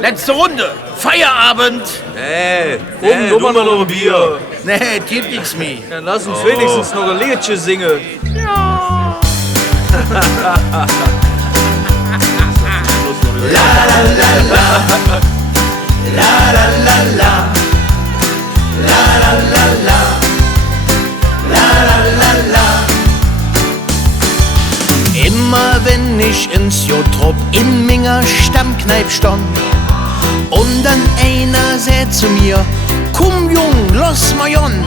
Letzte Runde. Feierabend. Nur mal noch ein Bier. Nee, tut nix mehr. Dann lass uns wenigstens noch ein Liedchen singen. Immer wenn ich ins Jotrop in Minger Stammkneip stand und dann einer sagt zu mir, komm Jung, los mal jon,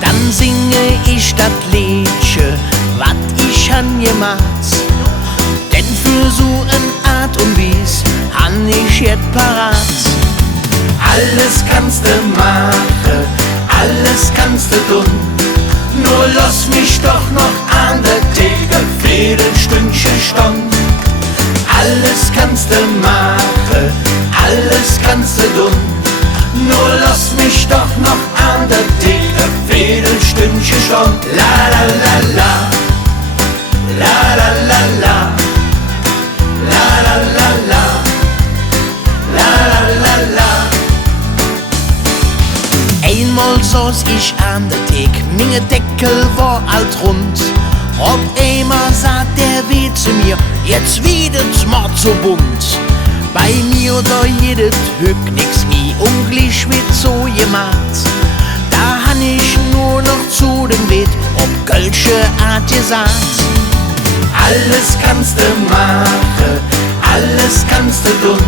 dann singe ich dat Liedche, wat ich han gemacht. Denn für so en Art und Wies han ich jet parat. Alles kannst du machen, alles kannst du tun, nur lass mich doch noch an der Theke Viertelstündchen stand. Alles kannst du machen, alles kannst du tun, nur lass mich doch noch an der Theke Viertelstündchen stand. La la la la, la la la la, la la la la, la la la la. Einmal saß ich an der Thek, meine Deckel war alt rund. Ob einmal sagt der Weh zu mir, jetzt wird's mal so bunt. Bei mir da jedes Hück nix nie ungleich wird so gemacht. Da han ich nur noch zu dem Wet, ob Gölsche Art gesagt. Alles kannst du machen, alles kannst du tun,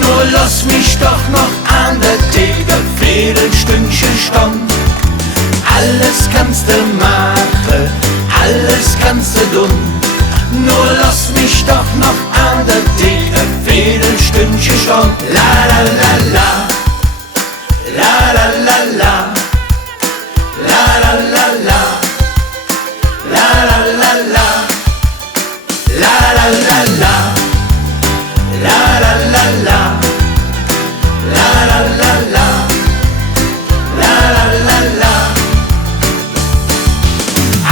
nur lass mich doch noch an der Theke Viertelstündchen stand. Alles kannst du machen, alles kannst du tun, nur lass mich doch noch an der Theke Viertelstündchen stand. La la la la, la la la la, la la la la, la la la la, la la la la, la la la la, la la la la, la la la la.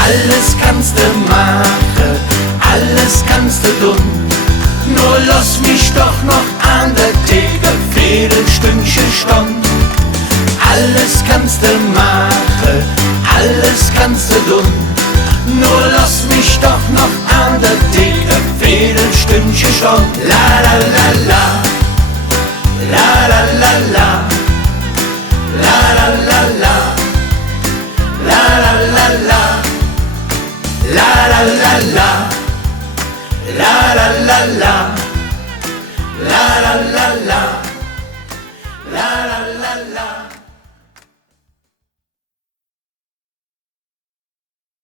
Alles kannst du machen, alles kannst du tun, nur lass mich doch noch an der Theke Viertelstündchen stand. Alles kannst du machen, alles kannst du tun, nur lass mich doch noch an der Theke Viertelstündchen stand. La la la la, la la la la, la la la la, la la la la, la la la la, la la la la, la la la la.